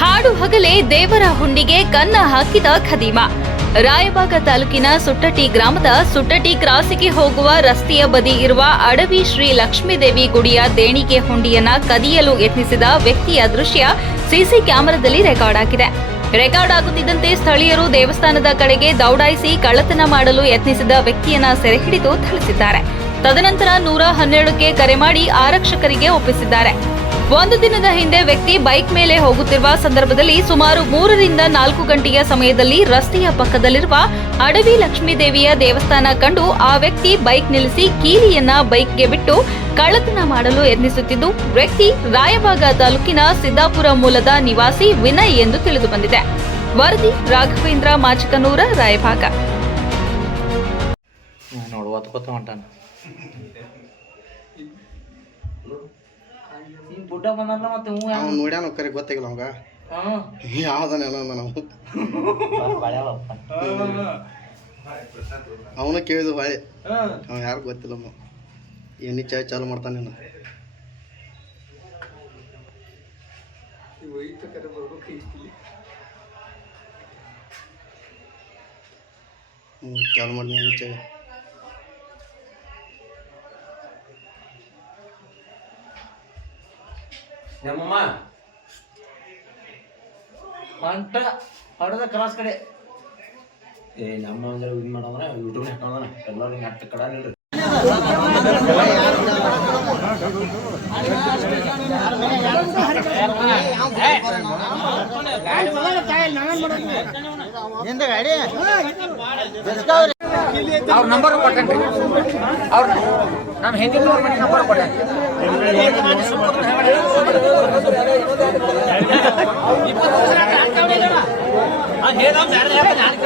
ಹಾಡು ಹಗಲೇ ದೇವರ ಹುಂಡಿಗೆ ಕನ್ನ ಹಾಕಿದ ಖದೀಮ. ರಾಯಬಾಗ ತಾಲೂಕಿನ ಸುಟ್ಟಟಿ ಗ್ರಾಮದ ಸುಟ್ಟಟಿ ಕ್ರಾಸಿಗೆ ಹೋಗುವ ರಸ್ತೆಯ ಬದಿ ಇರುವ ಅಡವಿ ಶ್ರೀ ಲಕ್ಷ್ಮೀದೇವಿ ಗುಡಿಯ ದೇಣಿಗೆ ಹುಂಡಿಯನ್ನ ಕದಿಯಲು ಯತ್ನಿಸಿದ ವ್ಯಕ್ತಿಯ ದೃಶ್ಯ ಸಿಸಿ ಕ್ಯಾಮೆರಾದಲ್ಲಿ ರೆಕಾರ್ಡ್ ಆಗಿದೆ. ರೆಕಾರ್ಡ್ ಆಗುತ್ತಿದ್ದಂತೆ ಸ್ಥಳೀಯರು ದೇವಸ್ಥಾನದ ಕಡೆಗೆ ದೌಡಾಯಿಸಿ ಕಳ್ಳತನ ಮಾಡಲು ಯತ್ನಿಸಿದ ವ್ಯಕ್ತಿಯನ್ನ ಸೆರೆ ಹಿಡಿದು ಥಳಿಸಿದ್ದಾರೆ. ತದನಂತರ 112ಕ್ಕೆ ಕರೆ ಮಾಡಿ ಆರಕ್ಷಕರಿಗೆ ಒಪ್ಪಿಸಿದ್ದಾರೆ. ಒಂದು ದಿನದ ಹಿಂದೆ ವ್ಯಕ್ತಿ ಬೈಕ್ ಮೇಲೆ ಹೋಗುತ್ತಿರುವ ಸಂದರ್ಭದಲ್ಲಿ ಸುಮಾರು 3 ರಿಂದ 4 ಗಂಟೆಯ ಸಮಯದಲ್ಲಿ ರಸ್ತೆಯ ಪಕ್ಕದಲ್ಲಿರುವ ಅಡವಿ ಲಕ್ಷ್ಮೀದೇವಿಯ ದೇವಸ್ಥಾನ ಕಂಡು ಆ ವ್ಯಕ್ತಿ ಬೈಕ್ ನಿಲ್ಲಿಸಿ ಕೀಲಿಯನ್ನ ಬೈಕ್ಗೆ ಬಿಟ್ಟು ಕಳ್ಳತನ ಮಾಡಲು ಯತ್ನಿಸುತ್ತಿದ್ದು, ವ್ಯಕ್ತಿ ರಾಯಬಾಗ ತಾಲೂಕಿನ ಸಿದ್ದಾಪುರ ಮೂಲದ ನಿವಾಸಿ ವಿನಯ್ ಎಂದು ತಿಳಿದು ಬಂದಿದೆ. ವರದಿ ರಾಘವೇಂದ್ರ ಮಾಚಕನೂರ, ರಾಯಬಾಗ. ನೋಡ್ಯಾನ ಕರೆ ಗೊತ್ತಾಗಿಲ್ಲ ಅವಾಗ ಯಾವ್ದನೆಲ್ಲ ನಾವು ಅವನು ಕೇಳಿದ ಬಾಳೆ ಅವ ಯಾರು ಗೊತ್ತಿಲ್ಲ ಎಣ್ಣೆ ಚಾಯ್ ಚಾಲು ಮಾಡ್ತಾನೆ. ಚಾಲು ಮಾಡಿ ಎಣ್ಣೆ ಚಾಯ್ ನಮ್ಮಮ್ಮ ಹೊಂಟ ಹೊಡೆದ ಕ್ರಾಸ್ ಕಡೆ ನಮ್ಮ ಅಂದ್ರೆ ಇದು ಮಾಡೋದ್ರೆ ಯೂಟ್ಯೂಬ್ ಹಾಕೋಣ ಎಲ್ಲರೂ ನೆಟ್ ಕಡ ನೋಡ್ರಿ. ಅವ್ರ ನಂಬರ್ ಕೊಟ್ಟೇನ್ರಿ, ಅವ್ರ ನಮ್ಮ ಹೆಂಗಿದ್ದವ್ರ ಮನೆ ನಂಬರ್ ಕೊಟ್ಟೇನ್ರಿ.